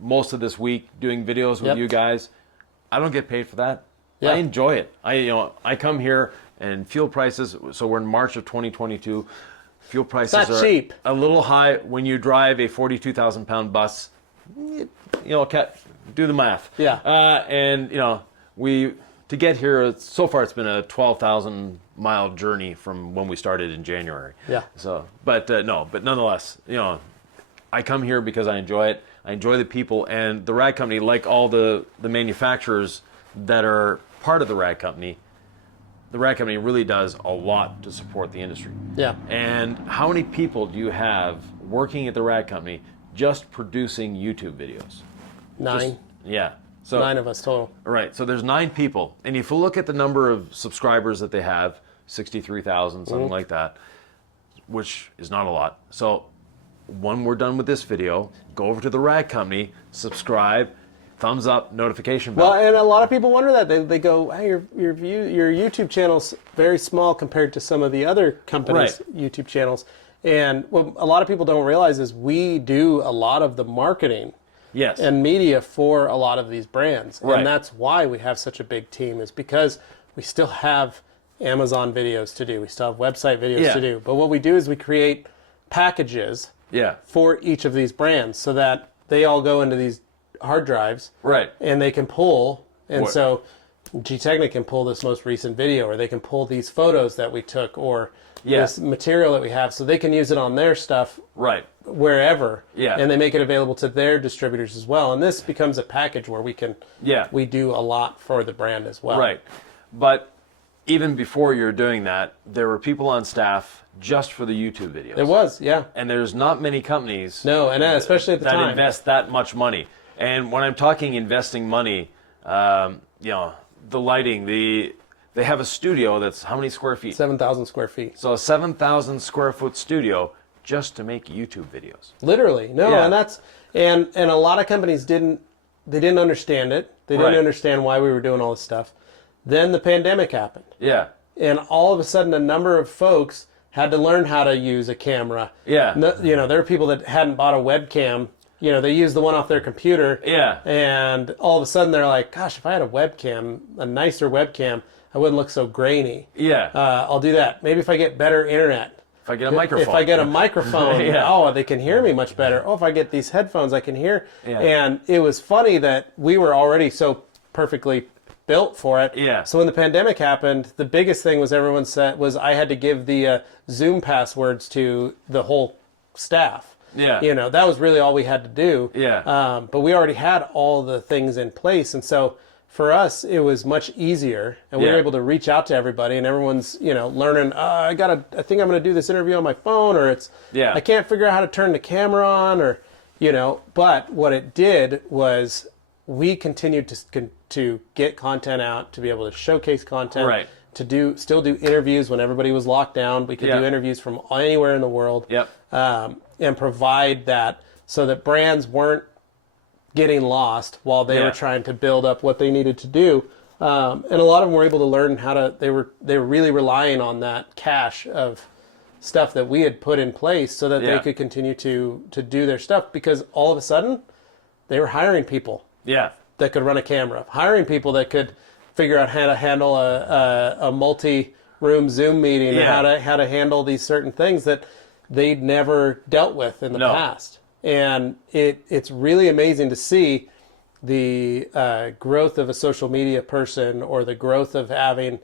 most of this week doing videos with you guys. I don't get paid for that. Yeah. I enjoy it. I come here and fuel prices, so we're in March of 2022. Fuel prices are cheap. A little high when you drive a 42,000 pound bus. Do the math. Yeah. To get here, so far it's been a 12,000 mile journey from when we started in January. Yeah. So, but nonetheless, I come here because I enjoy it. I enjoy the people, and the Rag Company, like all the manufacturers that are part of the Rag Company, the Rag Company really does a lot to support the industry. Yeah. And how many people do you have working at the Rag Company just producing YouTube videos? 9. So 9 of us total. Right. So there's 9 people, and if you look at the number of subscribers that they have, 63,000, something like that, which is not a lot. So when we're done with this video, go over to the Rag Company, subscribe, thumbs up, notification bell. Well, and a lot of people wonder that. They go, hey, your YouTube channel's very small compared to some of the other companies' YouTube channels. And what a lot of people don't realize is we do a lot of the marketing and media for a lot of these brands. Right. And that's why we have such a big team, is because we still have Amazon videos to do. We still have website videos to do. But what we do is we create packages for each of these brands so that they all go into these hard drives. Right. And they can pull. And so G-Technic can pull this most recent video, or they can pull these photos that we took, or this material that we have, so they can use it on their stuff wherever. Yeah. And they make it available to their distributors as well. And this becomes a package where we do a lot for the brand as well. Right. But even before you're doing that, there were people on staff just for the YouTube videos. There was, yeah. And there's not many companies especially at the time, that invest that much money. And when I'm talking investing money, the lighting, they have a studio that's how many square feet? 7,000 square feet. So a 7,000 square foot studio just to make YouTube videos. Literally. And that's and a lot of companies didn't understand it. They didn't understand why we were doing all this stuff. Then the pandemic happened. Yeah. And all of a sudden a number of folks had to learn how to use a camera. Yeah. There are people that hadn't bought a webcam. They used the one off their computer. Yeah. And all of a sudden they're like, gosh, if I had a webcam, a nicer webcam, I wouldn't look so grainy. Yeah. I'll do that. Maybe if I get better internet. If I get a microphone. If I get a microphone, Yeah. oh, they can hear me much better. Oh, if I get these headphones, I can hear. Yeah. And it was funny that we were already so perfectly built for it. Yeah. So when the pandemic happened, the biggest thing was everyone said was I had to give the Zoom passwords to the whole staff. Yeah. That was really all we had to do. Yeah. But we already had all the things in place, and so for us, it was much easier, and we were Yeah. able to reach out to everybody, and everyone's, learning, I think I'm going to do this interview on my phone, or Yeah. I can't figure out how to turn the camera on, or, but what it did was we continued to get content out, to be able to showcase content, Right. to still do interviews when everybody was locked down. We could Yeah. do interviews from anywhere in the world, Yep. and provide that so that brands weren't getting lost while they Yeah. were trying to build up what they needed to do. And a lot of them were able to learn how to, they were really relying on that cache of stuff that we had put in place so that they Yeah. could continue to do their stuff, because all of a sudden they were hiring people Yeah. that could run a camera, hiring people that could figure out how to handle a multi-room Zoom meeting, Yeah. and how to handle these certain things that they'd never dealt with in the No. past. And it's really amazing to see the growth of a social media person, or the growth of having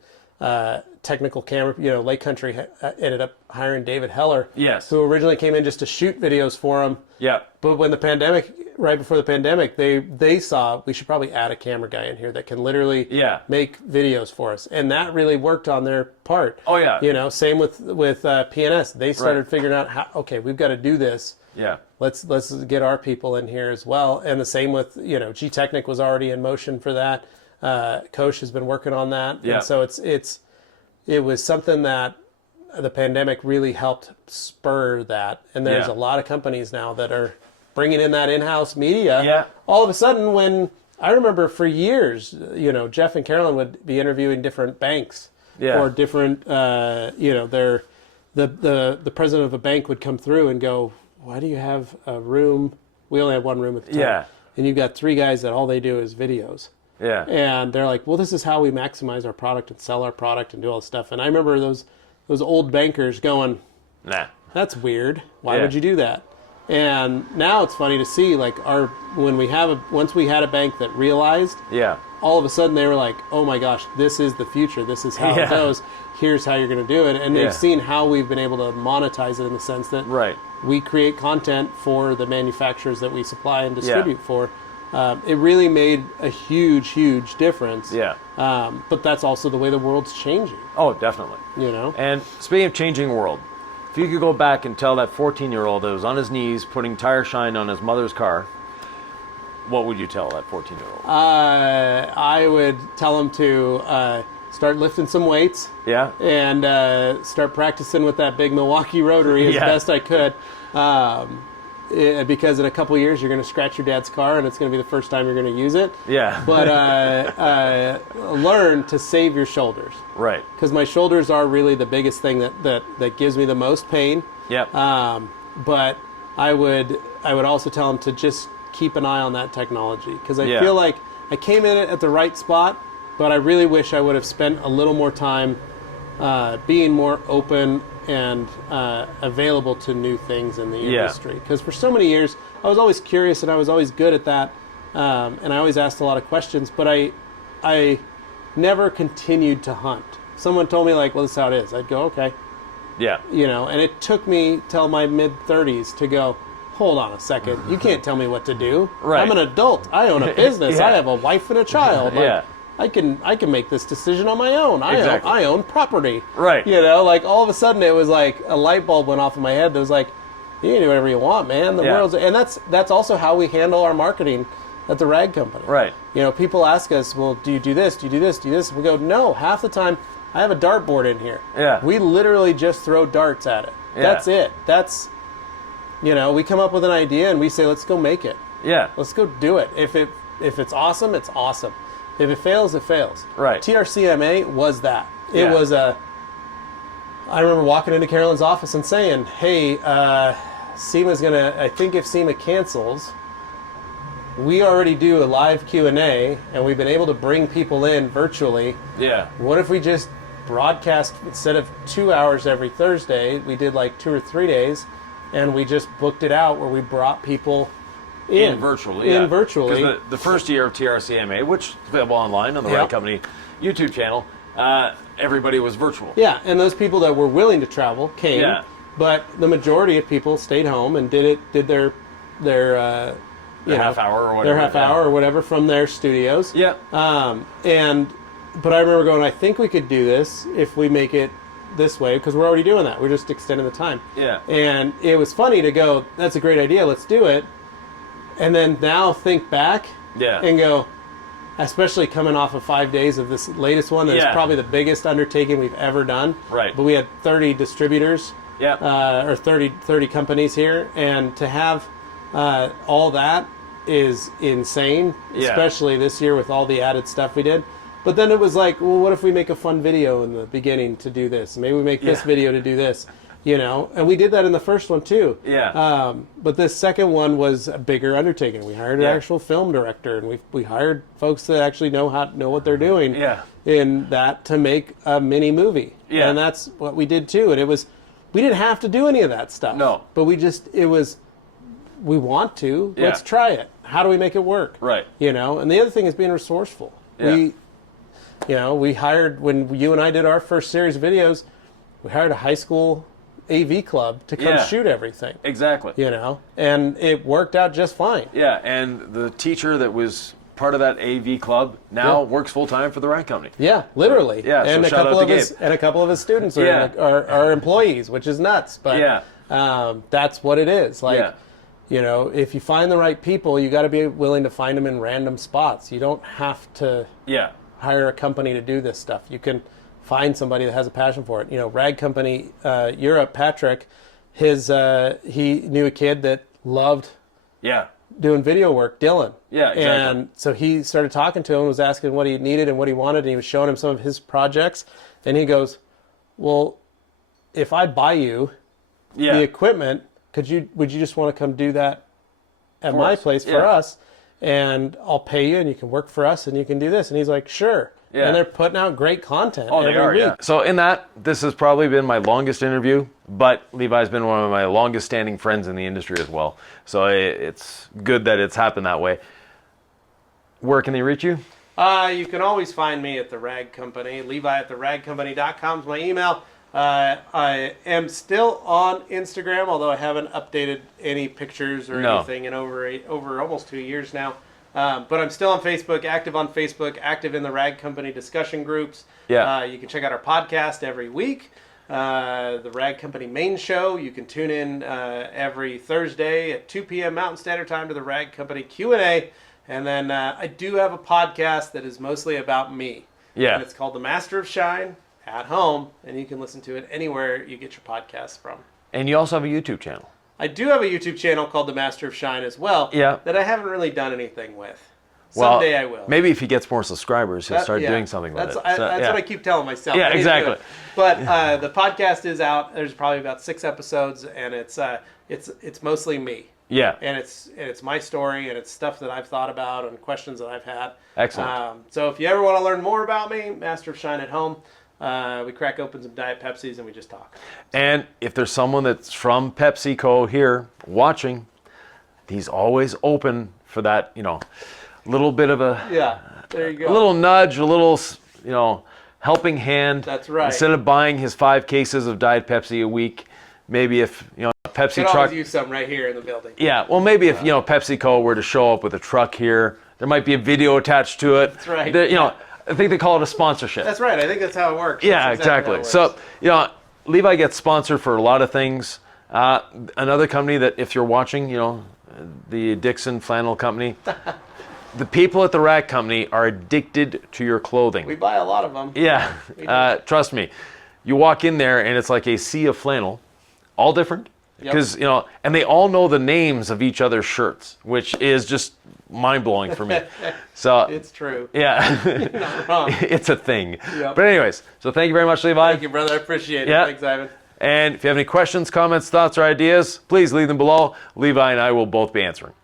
technical camera. Lake Country ended up hiring David Heller, Yes. who originally came in just to shoot videos for them. Yeah. But when right before the pandemic, they saw we should probably add a camera guy in here that can literally Yeah. make videos for us, and that really worked on their part. Oh, yeah. Same with P&S. They started figuring out how we've got to do this. Yeah. Let's get our people in here as well. And the same with G Technic was already in motion for that. Koch has been working on that. Yeah. And so it was something that the pandemic really helped spur that. And there's Yeah. a lot of companies now that are bringing in that in-house media. Yeah. All of a sudden, when I remember for years, Jeff and Carolyn would be interviewing different banks, Yeah. or different, the president of a bank would come through and go, why do you have a room? We only have one room at the time. Yeah. And you've got 3 guys that all they do is videos. Yeah. And they're like, well, this is how we maximize our product and sell our product and do all this stuff. And I remember those old bankers going, Nah. that's weird. Why Yeah. would you do that? And now it's funny to see, like, once we had a bank that realized, Yeah. all of a sudden they were like, oh my gosh, this is the future. This is how Yeah. it goes. Here's how you're going to do it. And Yeah. they've seen how we've been able to monetize it, in the sense that Right. we create content for the manufacturers that we supply and distribute for. It really made a huge, huge difference. Yeah. But that's also the way the world's changing, Oh, definitely. And speaking of changing world, if you could go back and tell that 14-year-old that was on his knees putting tire shine on his mother's car, what would you tell that 14-year-old? I would tell them to start lifting some weights. Yeah. And start practicing with that big Milwaukee rotary as Yeah. best I could. Because in a couple years you're going to scratch your dad's car, and it's going to be the first time you're going to use it. Yeah. But learn to save your shoulders, Right. because my shoulders are really the biggest thing that gives me the most pain. Yep. But I would also tell them to just keep an eye on that technology, because I Yeah. feel like I came in it at the right spot, but I really wish I would have spent a little more time being more open and available to new things in the Yeah. industry. Because for so many years, I was always curious, and I was always good at that, and I always asked a lot of questions, but I never continued to hunt. Someone told me, like, well, this is how it is. I'd go, okay. Yeah. And it took me till my mid-30s to go, hold on a second. You can't tell me what to do. Right. I'm an adult. I own a business. Yeah. I have a wife and a child. Like, Yeah. I can make this decision on my own. Exactly. I own property. Right. Like, all of a sudden it was like a light bulb went off in my head that was like, you can do whatever you want, man. The Yeah. world's, and that's also how we handle our marketing at the rag company. Right. People ask us, well, do you do this? Do you do this? Do you do this? We go, no. Half the time, I have a dartboard in here. Yeah. We literally just throw darts at it. Yeah. That's it. That's, we come up with an idea and we say, let's go make it. Yeah. Let's go do it. If it's awesome, it's awesome. If it fails, it fails. Right. TRCMA was that. It Yeah. was I remember walking into Carolyn's office and saying, hey, SEMA's I think if SEMA cancels, we already do a live Q&A, and we've been able to bring people in virtually. Yeah. What if we just broadcast, instead of 2 hours every Thursday, we did like 2 or 3 days, and we just booked it out where we brought people in virtually. Because the first year of TRCMA, which is available online on the Ride Company YouTube channel, everybody was virtual. Yeah, and those people that were willing to travel came, but the majority of people stayed home and did their half hour or whatever. Their half hour or whatever from their studios. Yeah. But I remember going, I think we could do this if we make it this way, because we're already doing that. We're just extending the time. Yeah. And it was funny to go, that's a great idea, let's do it. And then now think back and go, especially coming off of 5 days of this latest one, that's probably the biggest undertaking we've ever done. Right. But we had 30 distributors, or 30 companies here, and to have all that is insane, especially this year with all the added stuff we did. But then it was like, well, what if we make a fun video in the beginning to do this? Maybe we make this video to do this, And we did that in the first one too. Yeah. But this second one was a bigger undertaking. We hired an actual film director, and we hired folks that actually know what they're doing in that to make a mini movie. Yeah. And that's what we did too. And we didn't have to do any of that stuff. No. But we want to. Let's try it. How do we make it work? Right. And the other thing is being resourceful. Yeah. We hired, when you and I did our first series of videos, we hired a high school AV club to come shoot everything. Exactly. And it worked out just fine. Yeah, and the teacher that was part of that AV club now works full time for the Ride Company. Yeah, literally. So, and so a couple of his students are employees, which is nuts. But that's what it is. Like, if you find the right people, you got to be willing to find them in random spots. You don't have to hire a company to do this stuff. You can find somebody that has a passion for it. Rag Company Europe, Patrick, he knew a kid that loved doing video work, Dylan. Yeah, exactly. And so he started talking to him, was asking what he needed and what he wanted, and he was showing him some of his projects. And he goes, well, if I buy you the equipment, would you just want to come do that at my place for us? And I'll pay you, and you can work for us, and you can do this. And he's like, sure. Yeah. And they're putting out great content every week. So in that, this has probably been my longest interview, but Levi's been one of my longest standing friends in the industry as well. So it's good that it's happened that way. Where can they reach you? You can always find me at The Rag Company. Levi at theragcompany.com is my email. I am still on Instagram, although I haven't updated any pictures or anything in over almost 2 years now. But I'm still on Facebook, active in the Rag Company discussion groups. Yeah. You can check out our podcast every week. The Rag Company main show, you can tune in every Thursday at 2 p.m. Mountain Standard Time to the Rag Company Q&A. And then I do have a podcast that is mostly about me. Yeah. And it's called The Master of Shine at home, and you can listen to it anywhere you get your podcasts from. And you also have a YouTube channel. I do have a YouTube channel called The Master of Shine as well. Yeah. That I haven't really done anything with. Well, someday I will. Maybe if he gets more subscribers, he'll start doing something with it. That's what I keep telling myself. Yeah, exactly. But the podcast is out. There's probably about 6 episodes, and it's mostly me. Yeah. And it's my story, and it's stuff that I've thought about and questions that I've had. Excellent. So if you ever want to learn more about me, Master of Shine at home. We crack open some Diet Pepsis and we just talk. And if there's someone that's from PepsiCo here watching, he's always open for that, little bit of there you go. a little nudge, a little, helping hand. That's right. Instead of buying his 5 cases of Diet Pepsi a week, maybe if, a Pepsi Could truck. always use some right here in the building. Yeah, well, maybe if, PepsiCo were to show up with a truck here, there might be a video attached to it. That's right. I think they call it a sponsorship. That's right. I think that's how it works. Yeah, exactly. So, Levi gets sponsored for a lot of things. Another company that, if you're watching, the Dixon Flannel Company, the people at the Rag Company are addicted to your clothing. We buy a lot of them. Yeah, trust me. You walk in there and it's like a sea of flannel, all different. Because, and they all know the names of each other's shirts, which is just mind-blowing for me. So it's true. Yeah. You're not wrong. It's a thing. Yep. But anyways, so thank you very much, Levi. Thank you, brother. I appreciate it. Yeah. Thanks, Yvan. And if you have any questions, comments, thoughts, or ideas, please leave them below. Levi and I will both be answering.